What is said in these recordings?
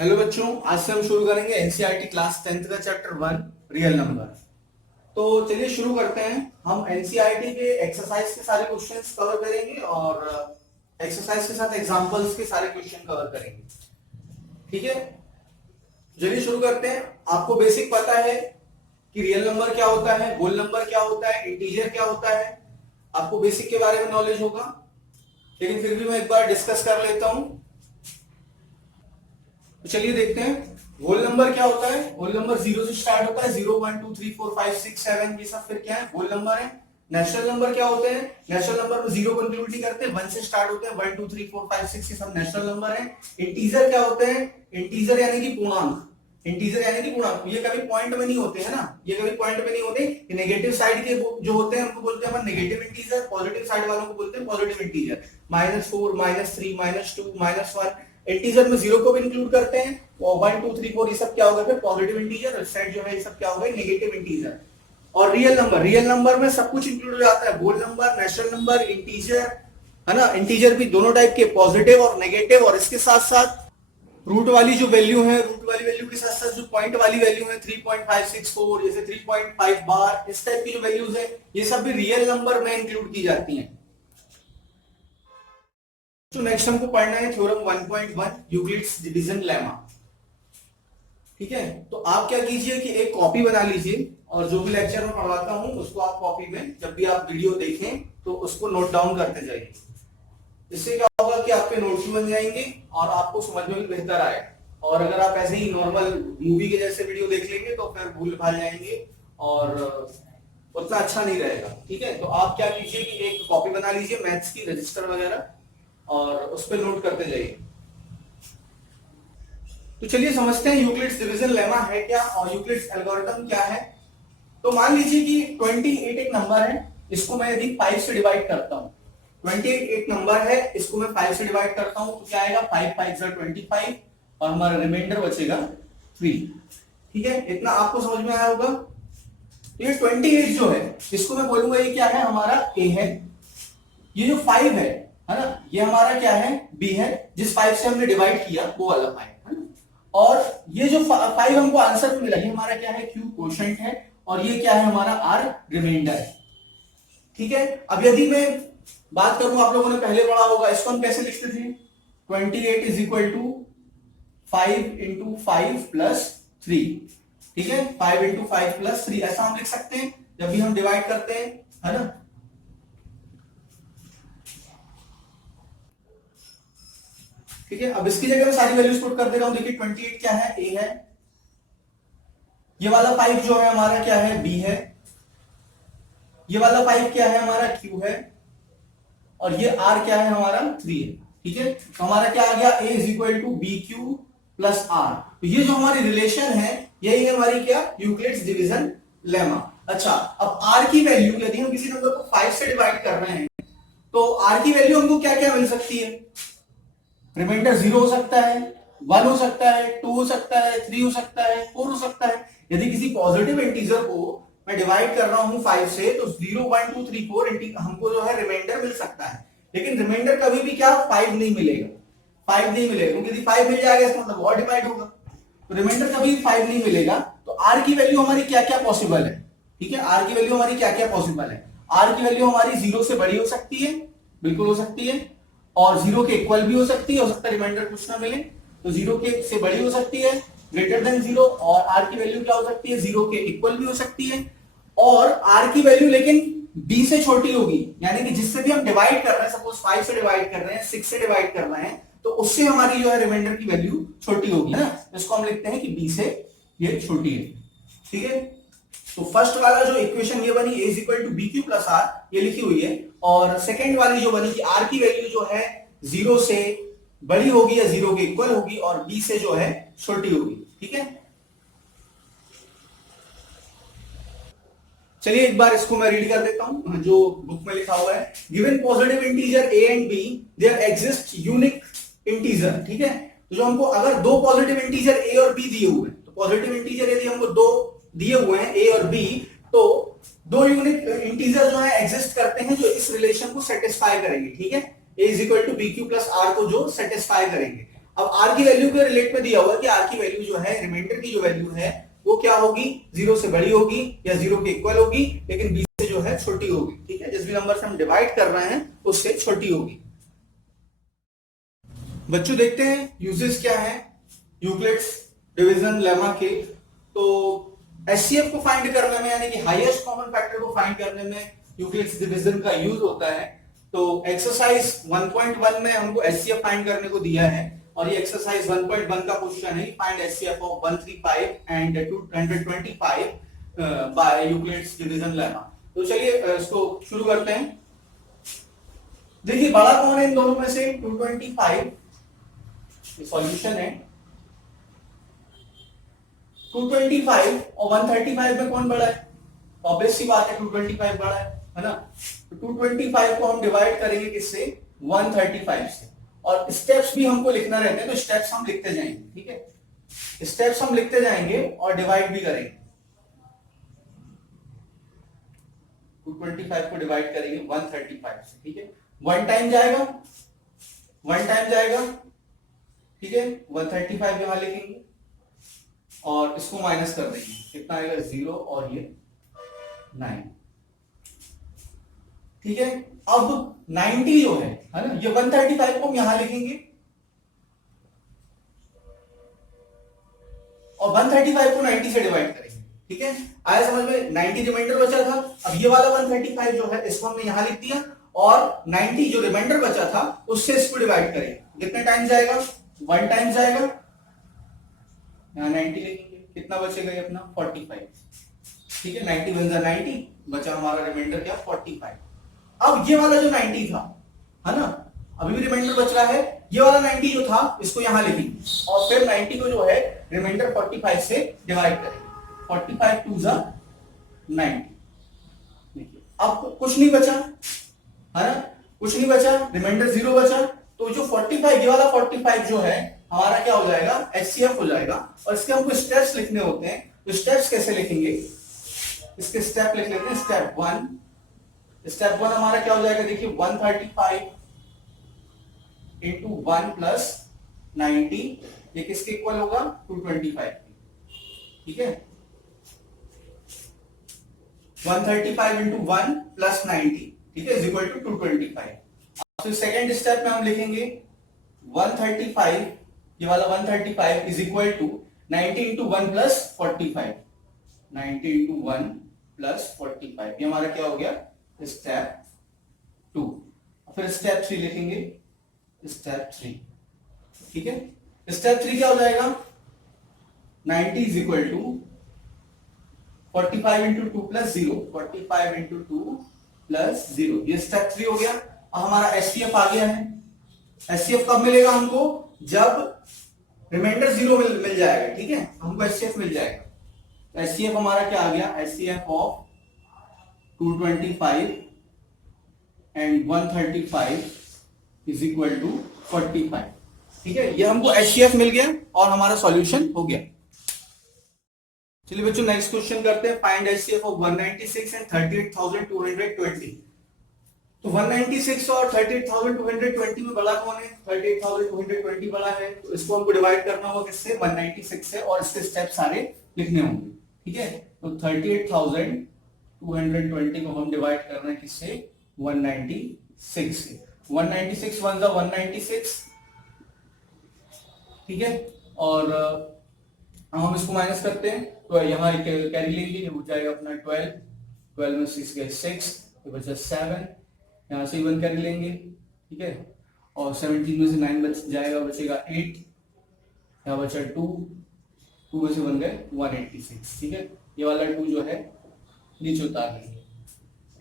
Hello बच्चों, आज से हम शुरू करेंगे एनसीईआरटी क्लास 10th का चैप्टर 1 रियल नंबर। तो चलिए शुरू करते हैं। हम एनसीईआरटी के एक्सरसाइज के सारे क्वेश्चंस कवर करेंगे और एक्सरसाइज के साथ एग्जांपल्स के सारे क्वेश्चन कवर करेंगे। ठीक है, चलिए शुरू करते हैं। आपको बेसिक पता है कि रियल नंबर क्या होता है, होल नंबर क्या होता है, इंटीजर क्या होता है। आपको बेसिक के बारे में नॉलेज होगा, लेकिन फिर भी मैं एक बार डिस्कस कर लेता हूं। तो चलिए देखते हैं होल नंबर क्या होता है। होल नंबर 0 से स्टार्ट होता है, 0 1 2 3 4 5 6 7, ये सब फिर क्या है, होल नंबर है। नेचुरल नंबर क्या होते हैं, नेचुरल नंबर में 0 को इंक्लूड नहीं करते, 1 से स्टार्ट होते हैं, 1 2 3 4 5 6, ये सब नेचुरल नंबर है। इंटीजर क्या होते हैं, इंटीजर यानी कि पूर्णांक। इंटीजर यानी कि पूर्णांक, ये कभी पॉइंट में नहीं होते हैं ना, ये कभी पॉइंट में नहीं होते। नेगेटिव साइड के जो होते हैं उनको बोलते हैं हम नेगेटिव इंटीजर, पॉजिटिव साइड वालों को बोलते हैं पॉजिटिव इंटीजर। -4 -3 -2 -1, इंटीजर में 0 को भी इंक्लूड करते हैं, और 1 2 3 4 ये सब क्या होगा फिर पॉजिटिव इंटीजर, साइड जो है ये सब क्या होगा नेगेटिव इंटीजर। और रियल नंबर, रियल नंबर में सब कुछ इंक्लूड हो जाता है, whole number, natural number, integer, है ना। इंटीजर भी दोनों टाइप के, पॉजिटिव और नेगेटिव, और इसके साथ साथ रूट वाली जो वैल्यू है, रूट वाली वैल्यू के साथ साथ जो पॉइंट वाली वैल्यू है 3.564, जैसे 3.5 बार, इस टाइप की जो वैल्यूज है ये सब भी रियल नंबर में इंक्लूड की जाती हैं। तो नेक्स्ट हमको पढ़ना है थ्योरम 1.1 यूक्लिड्स डिवीजन लेमा। ठीक है, तो आप क्या कीजिए कि एक कॉपी बना लीजिए, और जो भी लेक्चर में पढ़ाता हूं उसको आप कॉपी में जब भी आप वीडियो देखें तो उसको नोट डाउन करते जाइए। इससे क्या होगा कि आपके नोट्स बन जाएंगे और आपको समझ में भी बेहतर आएगा। और अगर आप ऐसे ही नॉर्मल मूवी के जैसे वीडियो देख लेंगे तो फिर भूल भाल जाएंगे और उतना अच्छा नहीं रहेगा। ठीक है, तो आप क्या कीजिए कि एक कॉपी बना लीजिए मैथ्स की, रजिस्टर वगैरह, और उस पर नोट करते जाइए। तो चलिए समझते हैं यूक्लिड्स डिवीजन लेमा है क्या और यूक्लिड्स एल्गोरिथम क्या है। तो मान लीजिए कि 28 एक नंबर है, इसको मैं यदि 5 से डिवाइड करता हूं, 28 एक नंबर है, इसको मैं 5 से डिवाइड करता हूं तो क्या आएगा, 5 5 25, और हमारा रिमाइंडर बचेगा 3। ठीक है, इतना आपको समझ में आया होगा। ये 28 जो है इसको मैं बोलूंगा ये क्या है, हमारा ए है। ये जो 5 है ना, ये हमारा क्या है, बी है। जिस 5 से हमने डिवाइड किया वो वाला 5 है ना। और ये जो 5 हमको आंसर में मिला, ये हमारा क्या है, क्यू क्वोशंट है, और ये क्या है हमारा आर रिमाइंडर है। ठीक है, अब यदि मैं बात करूं, आप लोगों ने पहले पढ़ा होगा, इसको हम कैसे लिखते थे, 28 is equal to 5 into 5 plus 3। ठीक है, 5 इंटू 5 प्लस 3, ऐसा हम लिख सकते हैं जब भी हम डिवाइड करते हैं, है ना। ठीक है, अब इसकी जगह मैं सारी वैल्यूज पुट कर दे रहा हूं। देखिए 28 क्या है, ए है। ये वाला 5 जो है हमारा क्या है, बी है। ये वाला 5 क्या है, हमारा क्यू है। और ये आर क्या है, हमारा 3 है। ठीक है, तो हमारा क्या आ गया, A is equal to B Q plus are. तो ये जो हमारी रिलेशन है यही है हमारी क्या, यूक्लिड्स डिवीजन लेमा। अच्छा, अब आर की वैल्यू यदि हम किसी नंबर को 5 से डिवाइड कर रहे हैं तो आर की वैल्यू हमको क्या क्या मिल सकती है, रिमाइंडर 0 हो सकता है, 1 हो सकता है, 2 हो सकता है, 3 हो सकता है, 4 हो सकता है। यदि किसी पॉजिटिव इंटीजर को मैं डिवाइड कर रहा हूं 5 से तो 0 1 2 3 4 हमको जो है रिमाइंडर मिल सकता है। लेकिन रिमाइंडर कभी भी क्या 5 नहीं मिलेगा, 5 नहीं मिलेगा, क्योंकि यदि 5 मिल जाएगा इसका मतलब और डिवाइड होगा, तो रिमाइंडर कभी 5 नहीं मिलेगा। तो आर की वैल्यू हमारी क्या क्या पॉसिबल है। ठीक है, आर की वैल्यू हमारी क्या क्या पॉसिबल है, आर की वैल्यू हमारी 0 से बड़ी हो सकती है, बिल्कुल हो सकती है, और 0 के इक्वल भी हो सकती है, हो सकता है रिमाइंडर कुछ ना मिले, तो 0 के से बड़ी हो सकती है, ग्रेटर देन 0, और आर की वैल्यू क्या हो सकती है, 0 के इक्वल भी हो सकती है, और आर की वैल्यू लेकिन बी से छोटी होगी, यानी कि जिससे भी हम डिवाइड कर रहे हैं, सपोज 5 से डिवाइड कर रहे हैं, 6 से डिवाइड कर रहे हैं, तो उससे हमारी जो है रिमाइंडर की वैल्यू छोटी होगी, है ना। इसको हम लिखते हैं कि बी से ये छोटी है। ठीक है, तो फर्स्ट वाला जो इक्वेशन ये बनी, a is equal to B Q plus r, ये लिखी हुई है। और सेकेंड वाली जो बनी कि आर की वैल्यू जो है 0 से बड़ी होगी या 0 के इक्वल होगी, और b से जो है छोटी होगी। ठीक है, चलिए एक बार इसको मैं रीड कर देता हूं जो बुक में लिखा हुआ है। Given positive integer a and b, there exist unique integer. ठीक है, तो जो हमको अगर दो पॉजिटिव इंटीजर a और b दिए हुए हैं, तो पॉजिटिव इंटीजर यदि हमको दो दिए हुए हैं a और b, तो दो यूनिक इंटीजर जो है एग्जिस्ट करते हैं जो इस रिलेशन को सेटिस्फाई करेंगे। ठीक है, a is equal to B Q plus r को जो सेटिस्फाई करेंगे। अब आर की वैल्यू के रिलेट में दिया हुआ है कि आर की वैल्यू जो है, रिमाइंडर की जो वैल्यू है वो क्या होगी, 0 से बड़ी होगी या 0 के इक्वल होगी, लेकिन 20 से जो है छोटी होगी। ठीक है, जिस भी नंबर से हम डिवाइड कर रहे हैं उससे छोटी होगी। बच्चों देखते हैं यूजेस क्या है यूक्लिड्स डिवीजन लेमा के। तो एचसीएफ को फाइंड करने में, यानी कि हाईएस्ट कॉमन फैक्टर को फाइंड करने में यूक्लिड्स डिवीजन का यूज होता है। तो एक्सरसाइज 1.1 में हमको एचसीएफ फाइंड करने को दिया है, और ये एक्सरसाइज 1.1 का क्वेश्चन है, find HCF of 135 and 225 by Euclid's division lemma. तो चलिए इसको शुरू करते हैं। देखिए बड़ा कौन है इन दोनों में से, 225 सॉल्यूशन है। 225 और 135 में कौन बड़ा है, ऑब्वियस सी बात है 225 बड़ा है ना। तो 225 को हम डिवाइड करेंगे किससे, 135 से, और स्टेप्स भी हमको लिखना रहते हैं, तो स्टेप्स हम लिखते जाएंगे। ठीक है, स्टेप्स हम लिखते जाएंगे और डिवाइड भी करेंगे। 225 को डिवाइड करेंगे 135 से। ठीक है, वन टाइम जाएगा, वन टाइम जाएगा। ठीक है, 135 यहां लिखेंगे और इसको माइनस कर देंगे, कितना आएगा 0 और ये 9। ठीक है, अब 90 जो है ना, ये 135 को हम यहां लिखेंगे और 135 को 90 से डिवाइड करेंगे। ठीक है, आया समझ में, 90 रिमाइंडर बचा था, अब ये वाला 135 जो है इसको हमने यहां लिख दिया, और 90 जो रिमाइंडर बचा था उससे इसको डिवाइड करेंगे। कितने टाइम जाएगा, 1 टाइम जाएगा, यहां 90 लिखेंगे, कितना बचेगा ये अपना 45। ठीक है, 90 बन जा 90, बचा हमारा रिमाइंडर क्या 45। अब ये वाला जो 90 था है ना, अभी भी रिमाइंडर बच रहा है, ये वाला 90 जो था इसको यहां लिखेंगे और फिर 90 को जो है रिमाइंडर 45 से डिवाइड करेंगे। 45 टू जा 90। देखिए अब कुछ नहीं बचा है ना, कुछ नहीं बचा, रिमाइंडर 0 बचा। तो जो 45, ये वाला 45 जो है हमारा क्या हो जाएगा, एचसीएफ हो जाएगा। और इसके हमको स्टेप्स लिखने होते हैं, तो स्टेप्स कैसे लिखेंगे, इसके स्टेप लिख लेते हैं। स्टेप 1, स्टेप 1 हमारा क्या हो जाएगा, देखिए 135 इंटू 1 प्लस 90, ये किसके इक्वल होगा, 225। ठीक है, 135 इंटू 1 प्लस 90, ठीक है, इज इक्वल टू 225। तो सेकेंड स्टेप में हम लिखेंगे 135, ये वाला 135 is equal to 90 into 1 plus 45, 90 into 1 plus 45, ये हमारा क्या हो गया स्टेप 2। फिर स्टेप 3 लिखेंगे, स्टेप 3। ठीक है, स्टेप 3 क्या हो जाएगा, 90 is equal to 45 into 2 plus 0, 45 into 2 plus 0, ये स्टेप 3 हो गया। अब हमारा एचसीएफ आ गया है। एचसीएफ कब मिलेगा हमको, जब रिमाइंडर 0 मिल जाएगा। ठीक है, हमको एचसीएफ मिल जाएगा। एचसीएफ हमारा क्या आ गया, HCF of 225 and 135 is equal to 45। ठीक है, ये हमको एचसीएफ मिल गया और हमारा सॉल्यूशन हो गया। चलिए बच्चों नेक्स्ट क्वेश्चन करते हैं, फाइंड एचसीएफ ऑफ 196 एंड 38,220। तो 196 और 38,220 में बड़ा कौन है, 38,220 बड़ा है, तो इसको हमको डिवाइड करना होगा किससे, 196 से, और इसके स्टेप सारे लिखने होंगे। ठीक है, तो 38,220 को हम डिवाइड कर रहे हैं किससे, 196 से। 196 वन जा 196। ठीक है, और हम इसको माइनस करते हैं, तो यहाँ कैरी लेंगे, ये हो जाएगा अपना 12, 12 में 6 गए 6, ये बचा 7, यहाँ से 1 कैरी लेंगे। ठीक है, और 17 में से 9 बच जाएगा, बचेगा 8, यहाँ बचा 2, 2 में से 1 गए 186। ठीक है, ये वाला 2 जो है नीचे उतार लेंगे।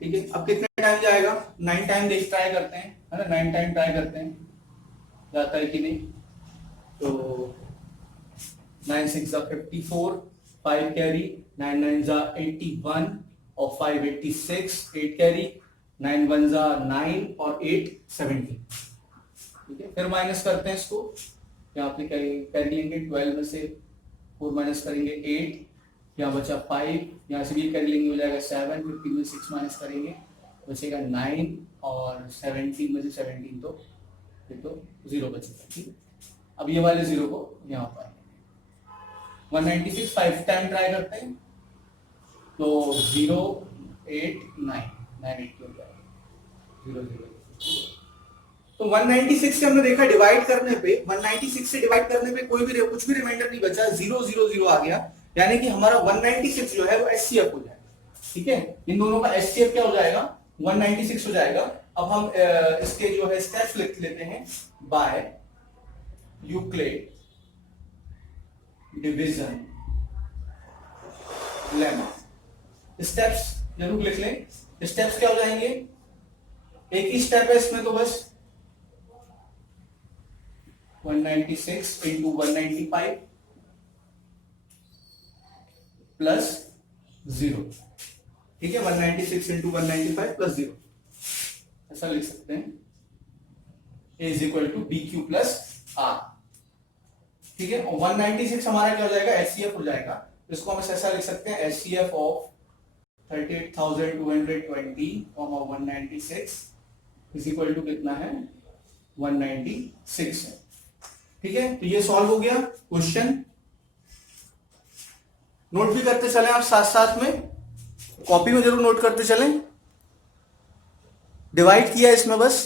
ठीक है, अब कितने टाइम जाएगा, 9 टाइम देख ट्राई करते हैं, है ना, 9 टाइम ट्राई करते हैं जाता है कि नहीं। तो 9 6 जा 54, 5 कैरी, 9 9 जा 81 और 5 86, 8 कैरी, 9 1 जा 9 और 8 17। ठीक है, फिर माइनस करते हैं इसको, यहाँ पे कैरी लेंगे, 12 में से 4 माइनस करेंगे 8, यहाँ बचा 5, यहाँ से भी कैरी लेंगे, हो जाएगा 7, 15 में 6 माइनस करेंगे, बचेगा 9, और 17 में से 17 तो ये तो 0 बचेगा। ठीक है, अब ये वाले 0 को यहाँ पर 196 5 टाइम ट्राई करते हैं तो 0 8 9 9 8 हो जाएगा 0 0। तो 196 से हमने देखा डिवाइड करने पे 196 से डिवाइड करने पे कोई भी कुछ भी रिमाइंडर नहीं बचा 0 0 0 आ गया, यानी कि हमारा 196 जो है वो एचसीएफ हो जाएगा। ठीक है, इन दोनों का एचसीएफ क्या हो जाएगा 196 हो जाएगा। अब हम इसके जो है स्टेप्स लिख लेते हैं by Euclid division lemma. Steps जरूर लिख लें। स्टेप्स क्या हो जाएंगे, एक ही स्टेप है इसमें तो बस 196 इंटू 195 प्लस 0। ठीक है, 196 इंटू 195 प्लस 0 ऐसा लिख सकते हैं। A is equal to B Q plus r. ठीक है, और 196 हमारा क्या हो जाएगा एचसीएफ हो जाएगा। इसको हम ऐसा लिख सकते हैं HCF of 38,220 196 is equal to कितना है 196 है। ठीक है, तो ये सॉल्व हो गया क्वेश्चन। नोट भी करते चलें आप साथ साथ में, कॉपी में जरूर नोट करते चलें। डिवाइड किया इसमें बस।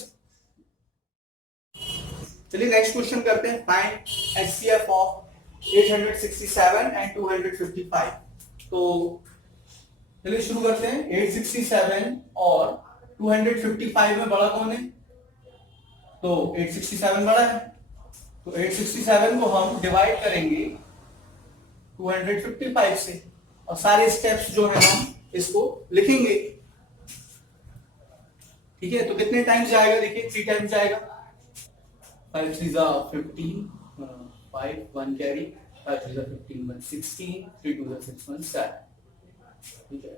चलिए नेक्स्ट क्वेश्चन करते हैं। Find HCF of 867 and 255। तो चलिए शुरू करते हैं। 867 और 255 में बड़ा कौन है, तो 867 बड़ा है, तो 867 को हम डिवाइड करेंगे 255 से और सारे स्टेप्स जो है हम इसको लिखेंगे। ठीक है, तो कितने टाइम्स जाएगा देखिए 3 टाइम्स जाएगा। 5 3 जा 15 5 1 कैरी 5 3 जा 15 1 16 3 2 जा 6 1 7। ठीक है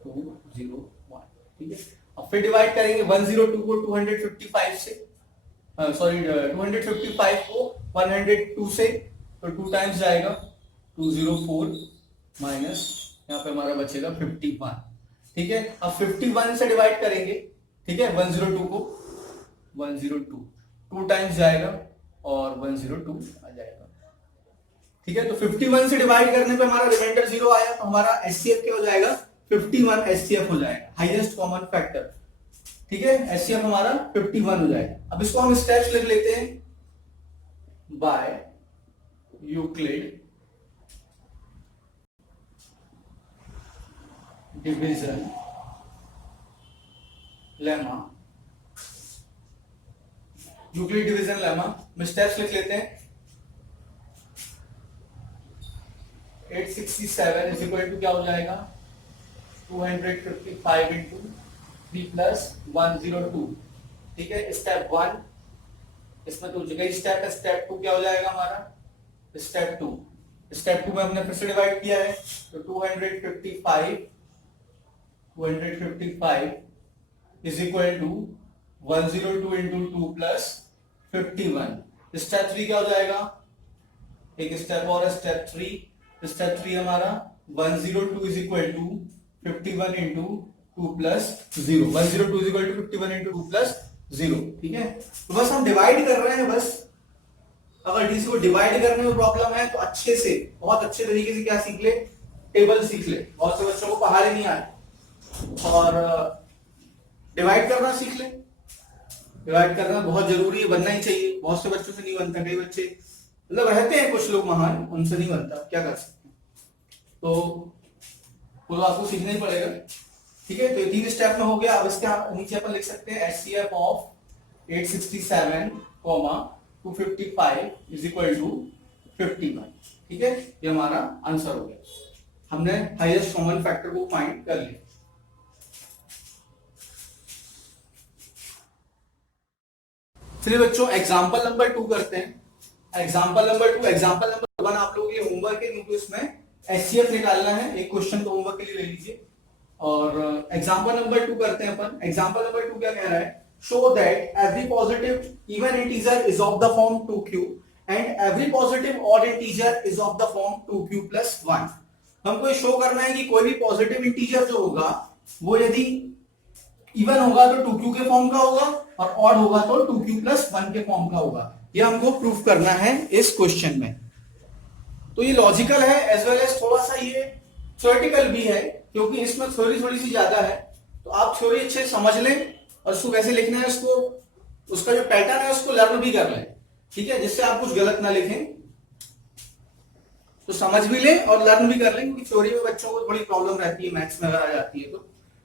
2 0 1। ठीक है, अब फिर डिवाइड करेंगे 102 को 255 से, सॉरी 255 को 102 से, तो 2 टाइम्स जाएगा 204 माइनस यहाँ पे हमारा बचेगा 51। ठीक है, अब 51 से डिवाइड करेंगे। ठीक है, 102 को 102 2 टाइम्स जाएगा और 102 आ जाएगा। ठीक है, तो 51 से डिवाइड करने पे हमारा रिमाइंडर 0 आया, तो हमारा एचसीएफ क्या हो जाएगा 51 एचसीएफ हो जाएगा, हाईएस्ट कॉमन फैक्टर। ठीक है, एचसीएफ हमारा 51 हो जाएगा। अब इसको हम स्टेप्स लिख लेते हैं by Euclid division lemma. Euclid division lemma में स्टेप्स लिख लेते हैं। 867 इज इक्वल टू क्या हो जाएगा 255 इंटू 3 प्लस 102। ठीक है, स्टेप 1 इसमें तो जगह स्टेप है, स्टेप 2 क्या हो जाएगा हमारा स्टेप 2। स्टेप 2 में हमने फिर से डिवाइड किया है, तो 255 is equal to 102 into 2 plus 51। Step 3 क्या हो जाएगा, एक स्टेप और स्टेप 3। स्टेप 3 हमारा 102 is equal to 51 into 2 plus 0। 102 is equal to 51 into 2 plus 0। ठीक है, तो बस हम डिवाइड कर रहे हैं बस। अगर किसी को डिवाइड करने में प्रॉब्लम है तो अच्छे से, बहुत अच्छे तरीके से क्या सीख ले, टेबल सीख ले। बहुत से बच्चों को पहाड़े नहीं आए और डिवाइड करना सीख ले। डिवाइड करना बहुत जरूरी है, बनना ही चाहिए। बहुत से बच्चों से नहीं बनता, कई बच्चे मतलब रहते हैं कुछ लोग महान, उनसे नहीं बनता, क्या कर सकते हैं। तो वो तो आपको सीखना ही पड़ेगा। ठीक है, तो 3 स्टेप में हो गया। अब इसके नीचे अपन लिख सकते हैं HCF of 867 255 is equal to 51। ठीक है, ये हमारा आंसर हो गया। हमने हाईएस्ट कॉमन फैक्टर को फाइंड कर लिया। चलिए बच्चों एग्जांपल नंबर 2 करते हैं। एग्जांपल नंबर 1 आप लोगों के लिए होमवर्क है, क्योंकि इसमें एचसीएफ निकालना है। एक क्वेश्चन तो होमवर्क के लिए ले लीजिए। और एग्जांपल नंबर 2 करते हैं अपन। एग्जांपल नंबर 2 क्या कह रहा है, show that every positive even integer is of the form 2q and every positive odd integer is of the form 2q plus 1। हमको ये शो करना है कि कोई भी पॉजिटिव इंटीजर जो होगा वो यदि इवन होगा तो 2q के फॉर्म का होगा और ऑड होगा तो 2q प्लस 1 के फॉर्म का होगा। ये हमको प्रूफ करना है इस क्वेश्चन में। तो ये लॉजिकल है एज वेल एज थोड़ा सा ये थ्योरेटिकल भी है, क्योंकि इसमें थ्योरी थोड़ी सी ज्यादा है। तो आप थ्योरी अच्छे से समझ लें और उसको कैसे लिखना है, उसको उसका जो पैटर्न है उसको लर्न भी कर लें, ठीक है, जिससे आप कुछ गलत ना लिखें। तो समझ भी लें और लर्न भी कर लें, क्योंकि थ्योरी में बच्चों को थोड़ी प्रॉब्लम रहती है, मैथ्स में अगर आ जाती है तो,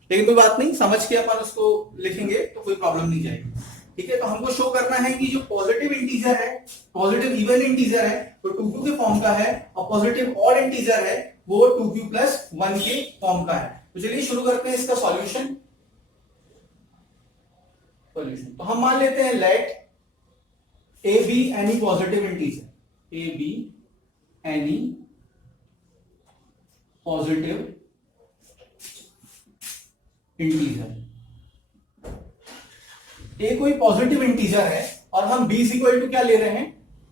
लेकिन कोई बात नहीं, समझ के अपन उसको लिखेंगे तो कोई प्रॉब्लम नहीं जाएगी, ठीक है। तो हमको शो करना है कि जो पॉजिटिव इंटीजर है, पॉजिटिव इवन इंटीजर है, वो 2q के फॉर्म का है, और पॉजिटिव ऑड इंटीजर है वो 2q प्लस 1 के फॉर्म का है। तो चलिए शुरू करते हैं इसका सॉल्यूशन। तो हम मान लेते हैं let A B any positive integer, A B any positive integer. A कोई पॉजिटिव इंटीजर है और हम b इक्वल टू क्या ले रहे हैं,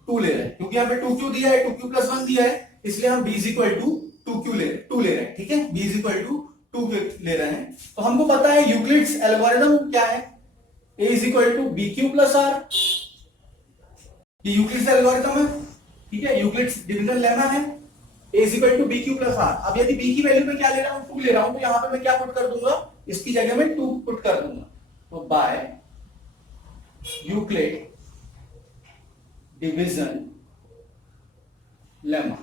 2 ले रहे हैं, क्योंकि यहाँ पे 2q दिया है, 2q प्लस 1 दिया है, इसलिए हम b इक्वल टू 2q ले रहे हैं, ठीक है, b इक्वल टू 2 ले रहे हैं। तो हमको पता है यूक्लिड्स एल्गोरिथम क्या है, a equal to B Q plus r, ये यूक्लिड्स एल्गोरिथम है, ठीक है, यूक्लिड्स डिवीजन लेना है, a equal to B Q plus r. अब यदि b की वैल्यू में क्या ले रहा हूं, 2 ले रहा हूं, तो यहां पे मैं क्या पुट कर दूंगा, इसकी जगह में 2 पुट कर दूंगा। तो by Euclid division lemma,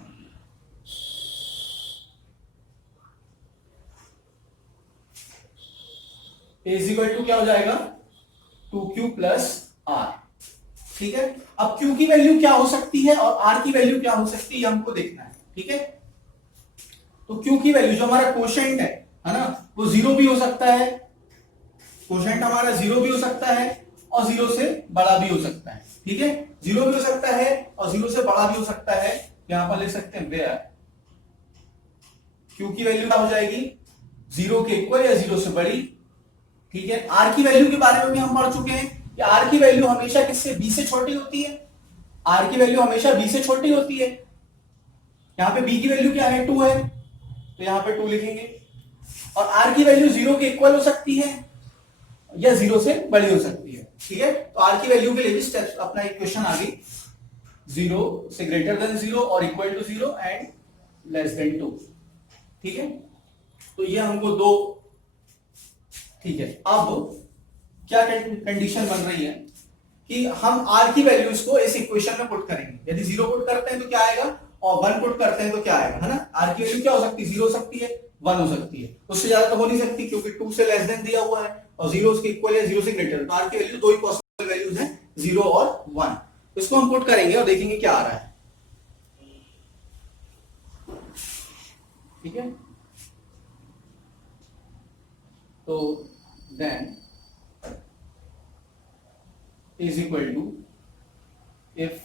a equal to क्या हो जाएगा, 2q प्लस आर, ठीक है। अब q की वैल्यू क्या हो सकती है और r की वैल्यू क्या हो सकती है हमको देखना है, ठीक है। तो q की वैल्यू जो हमारा कोशेंट है ना, वो 0 भी हो सकता है, कोशेंट हमारा 0 भी हो सकता है और 0 से बड़ा भी हो सकता है, ठीक है, 0 भी हो सकता है और 0 से बड़ा भी हो सकता है। यहां पर लिख सकते हैं वेयर q की वैल्यू क्या हो जाएगी, 0 के इक्वल या 0 से बड़ी, ठीक है। r की वैल्यू के बारे में भी हम पढ़ चुके हैं कि r की वैल्यू हमेशा किससे, b से छोटी होती है, r की वैल्यू हमेशा b से छोटी होती है। यहां पे b की वैल्यू क्या है, 2 है, तो यहां पे 2 लिखेंगे। और r की वैल्यू 0 के इक्वल हो सकती है या 0 से बड़ी हो सकती है, ठीक है। तो r की वैल्यू के लिए भी स्टेप्स अपना इक्वेशन आ गई, 0 से ग्रेटर देन 0 और equal to 0 and less than 2, ठीक है। तो ये हमको दो, ठीक है। अब क्या कंडीशन बन रही है कि हम r की वैल्यूज को इस इक्वेशन में पुट करेंगे। यदि 0 पुट करते हैं तो क्या आएगा और 1 पुट करते हैं तो क्या आएगा, है ना। r की वैल्यू क्या हो सकती है, 0 हो सकती है, 1 हो सकती है, उससे ज्यादा तो हो नहीं सकती, क्योंकि 2 से लेस देन दिया हुआ है और 0 उसके इक्वल है 0 से ग्रेटर। तो r की वैल्यू दो ही पॉसिबल वैल्यूज हैं, 0 और 1। तो इसको हम पुट करेंगे और देखेंगे क्या आ रहा है, ठीक है। तो then is equal to, if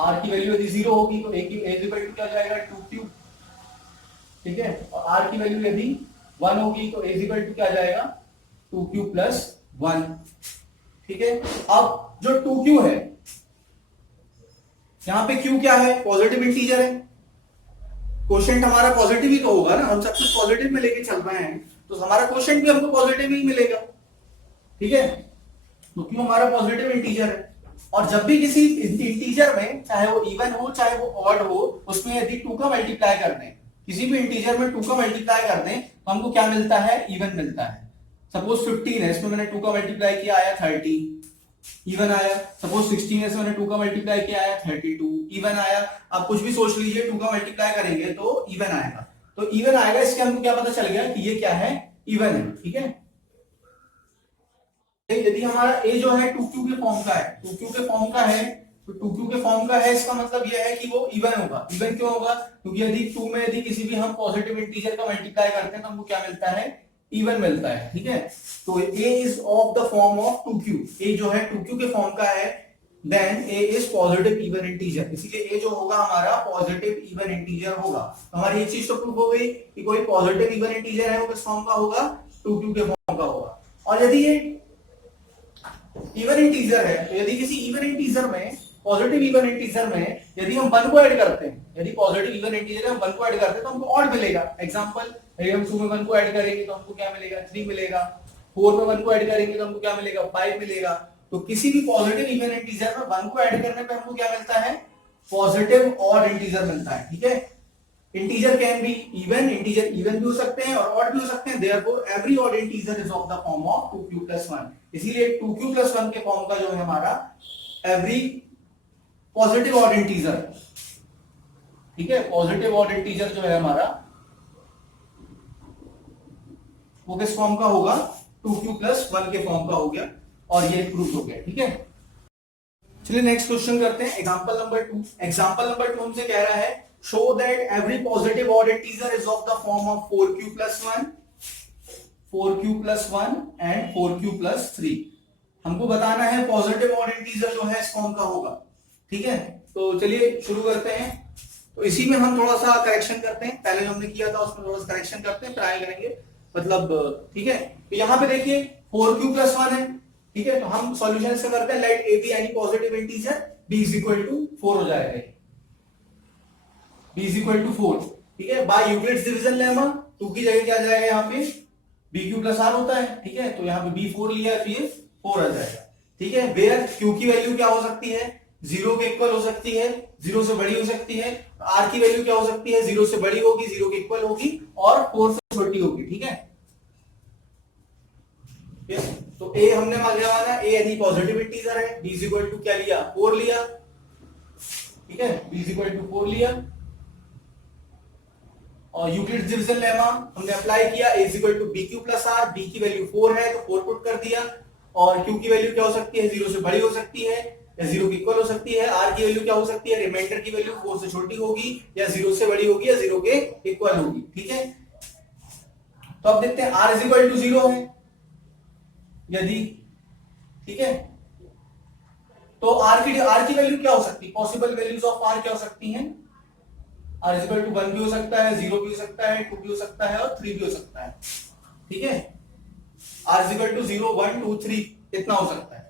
r की वैल्यू यदि 0 होगी तो a इज इक्वल टू क्या हो जाएगा, 2q, ठीक है। और r की वैल्यू यदि 1 होगी तो a इज इक्वल टू क्या आ जाएगा, 2q प्लस 1, ठीक है। अब जो 2q है, यहां पे q क्या है, पॉजिटिव इंटीजर है, कोशेंट हमारा पॉजिटिव ही तो होगा ना, हम सब कुछ पॉजिटिव में लेके चल रहे हैं, तो हमारा कोशेंट भी हमको पॉजिटिव ही मिलेगा, ठीक है। तो q हमारा पॉजिटिव इंटीजर है, और जब भी किसी इंटीजर में, चाहे वो इवन हो चाहे वो ऑड हो, उसमें यदि 2 का मल्टीप्लाई कर दें, किसी भी इंटीजर में 2 का मल्टीप्लाई कर दें तो हमको क्या मिलता है, इवन मिलता है। सपोज 15 है, इसमें मैंने 2 का मल्टीप्लाई किया, आया 30, इवन आया। सपोज 16 है, इसमें मैंने 2 का मल्टीप्लाई किया, आया 32, इवन आया। आप कुछ भी सोच लीजिए, 2 का मल्टीप्लाई करेंगे तो इवन आएगा, तो इवन आएगा। इसके हमको क्या पता चल गया कि ये क्या है, इवन है, ठीक है। यदि हमारा a जो है 2q के फॉर्म का है, 2q के फॉर्म का है, तो 2q के फॉर्म का है, इसका मतलब यह है कि वो इवन होगा। इवन क्यों होगा, क्योंकि यदि 2 में यदि किसी भी हम पॉजिटिव इंटीजर का मल्टीप्लाई करते हैं तो हमको क्या मिलता है, इवन मिलता है, ठीक है। तो a is of the form of 2q, a जो है 2q के फॉर्म का है, then a is positive even integer, इसीलिए a जो होगा हमारा पॉजिटिव इवन इंटीजर होगा। तो हमारी ये चीज तो प्रूफ हो गई कि कोई पॉजिटिव इवन इंटीजर है वो किस फॉर्म का होगा, 2q के फॉर्म का होगा। और यदि ये इवन इंटीजर है, तो यदि किसी इवन इंटीजर में, पॉजिटिव इवन इंटीजर में यदि हम 1 को ऐड करते हैं, यदि पॉजिटिव इवन इंटीजर है हम 1 को ऐड करते हैं तो हमको ऑड मिलेगा। एग्जांपल, यदि हम 2 में 1 को ऐड करेंगे तो हमको क्या मिलेगा, 3 मिलेगा। 4 में 1 को ऐड करेंगे तो हमको क्या मिलेगा, 5 मिलेगा। तो किसी भी पॉजिटिव इवन इंटीजर में 1 को ऐड करने पे हमको क्या मिलता है, पॉजिटिव ऑड इंटीजर मिलता है, ठीक है। Integer can be even, integer even भी हो सकते हैं और ऑड भी हो सकते हैं, therefore every odd integer is of the form of 2q + 1, इसीलिए 2q + 1 के फॉर्म का जो है हमारा एवरी पॉजिटिव ऑड इंटीजर, ठीक है, पॉजिटिव ऑड इंटीजर जो है हमारा वो किस फॉर्म का होगा, 2q + 1 के फॉर्म का हो गया, और ये प्रूफ हो गया, ठीक है। चलिए नेक्स्ट क्वेश्चन करते हैं, एग्जांपल नंबर 2। एग्जांपल नंबर 2 हमसे कह रहा है show that every positive odd integer is of the form of 4q + 1, 4q + 1 and 4q + 3। हमको बताना है पॉजिटिव ऑड इंटीजर जो है इस फॉर्म का होगा, ठीक है। तो चलिए शुरू करते हैं। तो इसी में हम थोड़ा सा करेक्शन करते हैं, पहले जो हमने किया था उसमें थोड़ा सा करेक्शन करते हैं, ट्राई करेंगे, मतलब ठीक है। तो यहाँ पे देखिए 4q + 1 है, ठीक है। तो हम सॉल्यूशन से करते हैं, let a be any positive integer, b = 4 हो जाएगा, b = 4, ठीक है। बाय यूक्लिड्स डिवीजन लेमा 2 की जगह क्या आ जाएगा, यहाँ पे bq + r होता है, ठीक है। तो यहाँ पे b 4 लिया तो ये 4 आ जाएगा, ठीक है। वेयर q की वैल्यू क्या हो सकती है, 0 के इक्वल हो सकती है, 0 से बड़ी हो सकती है। r की वैल्यू क्या हो सकती है, 0 से बड़ी होगी, 0 के इक्वल होगी और 4 से छोटी होगी, ठीक है। तो a हमने माना a यानी पॉजिटिव इंटीजर है, b = क्या लिया, 4 लिया, ठीक है, b = 4 लिया, और यूक्लिड्स डिवीजन लेमा हमने अप्लाई किया, a = bq + r, b की वैल्यू 4 है तो 4 पुट कर दिया, और q की वैल्यू क्या हो सकती है, 0 से बड़ी हो सकती है या 0 के इक्वल हो सकती है। r की वैल्यू क्या हो सकती है, रिमाइंडर की वैल्यू 4 से छोटी होगी या 0 से बड़ी होगी या 0 के इक्वल होगी, ठीक है। तो अब देखते हैं r = 0 है यदि, ठीक है, तो r की वैल्यू क्या हो सकती है, पॉसिबल वैल्यूज ऑफ r क्या हो सकती हैं, r = 1 भी हो सकता है, 0 भी हो सकता है, 2 भी हो सकता है और 3 भी हो सकता है, ठीक है। r = 0, 1, 2, 3 इतना हो सकता है।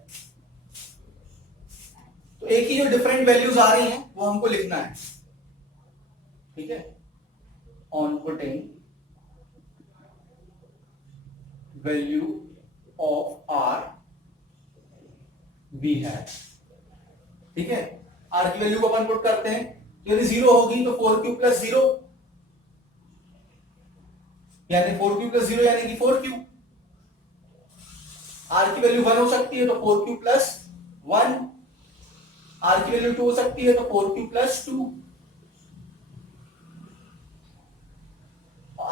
तो एक ही जो डिफरेंट वैल्यूज आ रही हैं वो हमको लिखना है, ठीक है। On putting value of r we have, ठीक है। r की वैल्यू को अपन पुट करते हैं, यदि 0 होगी तो 4q + 0 यानी 4q + 0 यानी कि 4q। r की वैल्यू 1 हो सकती है तो 4q + 1, r की वैल्यू 2 हो सकती है तो 4q + 2,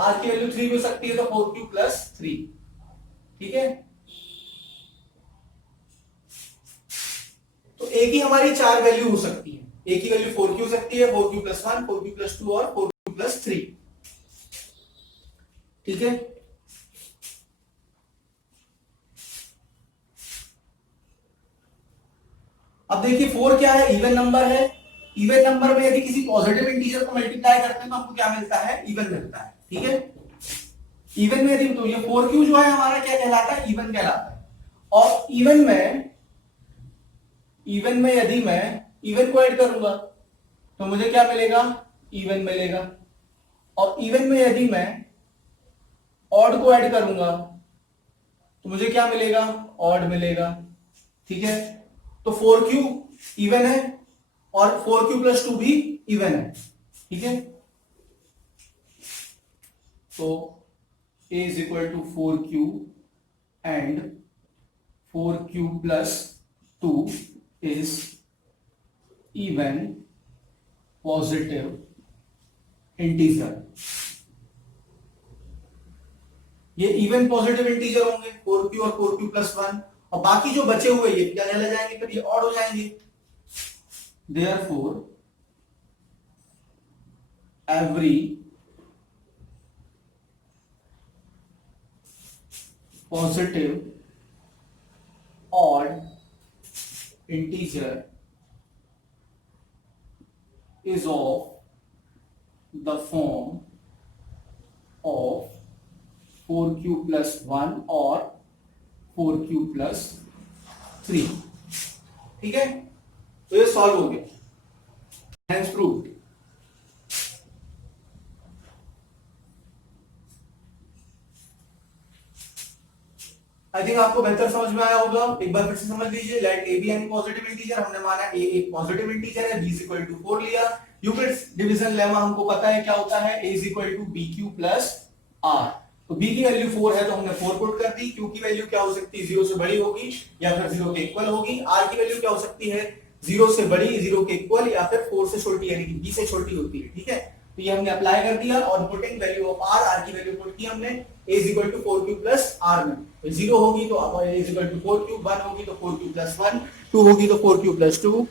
r की वैल्यू 3 हो सकती है तो 4q + 3, ठीक है। तो एक ही हमारी 4 वैल्यू हो सकती है, एक ही वैल्यू 4q हो सकती है, 4q + 1, 4q + 2 और 4q + 3, ठीक है। अब देखिए 4 क्या है, इवन नंबर है, इवन नंबर में यदि किसी पॉजिटिव इंटीजर को मल्टीप्लाई करते हैं तो हमको क्या मिलता है, इवन मिलता है, ठीक है। इवन में यदि तो ये 4q जो है हमारा क्या कहलाता है, इवन कहलाता है। और इवन में यदि मैं इवन को ऐड करूंगा तो मुझे क्या मिलेगा, इवन मिलेगा, और इवन में यदि मैं ऑड को ऐड करूंगा तो मुझे क्या मिलेगा, ऑड मिलेगा, ठीक है। तो 4q इवन है और 4q + 2 भी इवन है, ठीक है। तो a = 4q and 4q + 2 is even positive integer। ये इवन पॉजिटिव इंटीजर होंगे 4q और 4q + 1, और बाकी जो बचे हुए ये क्या चले जाएंगे, फिर ये ऑड हो जाएंगे। Therefore every positive odd integer is of the form of 4q + 1 और 4q + 3, ठीक है। तो ये सॉल्व हो गया, हेंस प्रूव्ड। आई थिंक आपको बेहतर समझ में आया होगा। एक बार फिर से समझ लीजिए, let A be an positive integer, हमने माना ए एक पॉजिटिव इंटीजर है, b इज इक्वल टू 4 लिया। यूक्लिड्स डिवीजन लेमा हमको पता है क्या होता है, a is equal to B Q plus are. तो b की वैल्यू 4 है तो हमने 4 पुट कर दी, q की वैल्यू क्या हो सकती है, 0 से बड़ी होगी या फिर 0 के इक्वल होगी। r की वैल्यू क्या हो सकती है, 0 से बड़ी, 0 के इक्वल या फिर 4 से छोटी, यानी कि b से छोटी होती है। ठीक है, तो ये हमने अप्लाई कर दिया और पुटिंग वैल्यू ऑफ r की वैल्यू पुट की हमने a is equal to 4q plus r में। 0 होगी तो a is equal to 4q, 1 होगी तो 4q प्लस 1, 2 होगी तो 4q प्लस 2,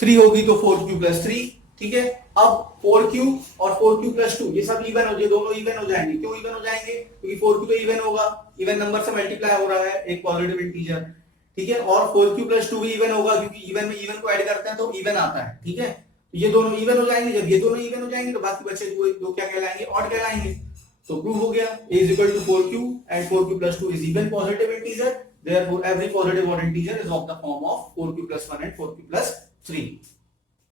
3 होगी तो 4q प्लस 3। ठीक है, अब 4q और 4q प्लस 2 ये सब इवन हो, ये दोनों इवन हो जाएंगे। क्यों इवन हो जाएंगे, क्योंकि 4q तो इवन होगा, इवन नंबर से मल्टीप्लाई हो रहा है एक पॉजिटिव इंटीजर। ठीक है, और 4q प्लस 2 भी इवन होगा, क्योंकि इवन में इवन को ऐड करते हैं तो इवन आता है। ठीक है, ये दोनों इवन हो जाएंगे। जब ये दोनों इवन हो जाएंगे तो बाकी बचे दो क्या कहलाएंगे, ऑड कहलाएंगे। तो प्रूव हो गया, a is equal to 4q and 4q plus 2 is even positive integer, therefore every positive odd integer is of the form of 4q plus 1 and 4q plus 3।